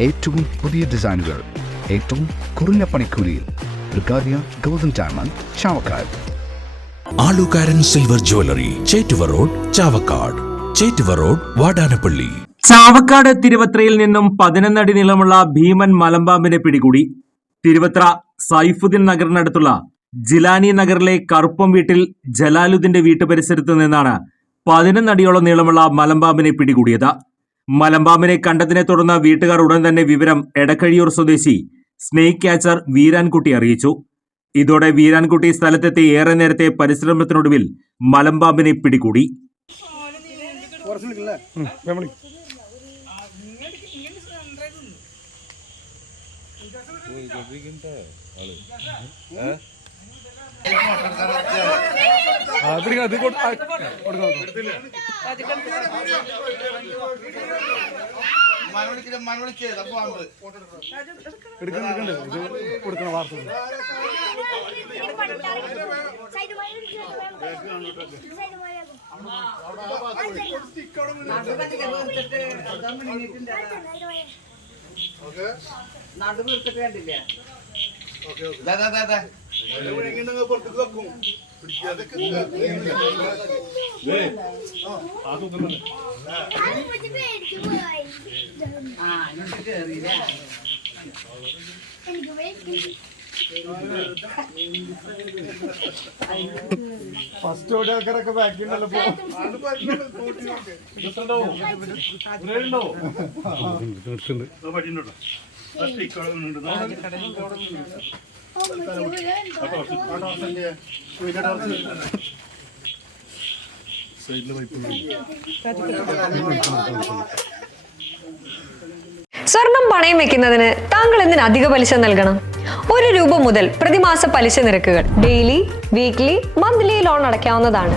ഏറ്റവും പുതിയ ഡിസൈനുകൾ ഏറ്റവും കുറഞ്ഞ പണിക്കൂലിയിൽ golden diamond Chavakkad. Alukkaran silver jewellery Chettuva road Chavakkad. Chettuva road Vadanappally. Chavakkad തിരുവത്രയിൽ നിന്നും പതിനൊന്നടി നീളമുള്ള ഭീമൻ മലമ്പാമ്പിനെ പിടികൂടി. തിരുവത്ര സൈഫുദ്ദീൻ നഗറിനടുത്തുള്ള ജിലാനി നഗറിലെ കറുപ്പം വീട്ടിൽ ജലാലുദ്ദീന്റെ വീട്ടുപരിസരത്ത് നിന്നാണ് പതിനൊന്നടിയോളം നീളമുള്ള മലമ്പാമ്പിനെ പിടികൂടിയത്. മലമ്പാമ്പിനെ കണ്ടതിനെ തുടർന്ന് വീട്ടുകാർ ഉടൻ തന്നെ വിവരം എടക്കഴിയൂർ സ്വദേശി സ്നേക് ക്യാച്ചർ വീരാൻകുട്ടി അറിയിച്ചു. ഇതോടെ വീരാൻകുട്ടി സ്ഥലത്തെത്തി ഏറെ നേരത്തെ പരിശ്രമത്തിനൊടുവിൽ മലമ്പാമ്പിനെ പിടികൂടി. മണവിളിക്കൽ മണവിളിക്കൽ അപ്പൊ പാമ്പ് ദാ, ദാ, ദാ, ദാ. ഫസ്റ്റ് ഓടി ആൾക്കാരൊക്കെ ബാക്കിയുണ്ടല്ലോ സ്വർണം പണയം വെക്കുന്നതിന് താങ്കൾ എന്തിന് അധിക പലിശ നൽകണം? ഒരു രൂപ മുതൽ പ്രതിമാസ പലിശ നിരക്കുകൾ ഡെയിലി വീക്ക്ലി മന്ത്ലി ലോൺ അടയ്ക്കാവുന്നതാണ്.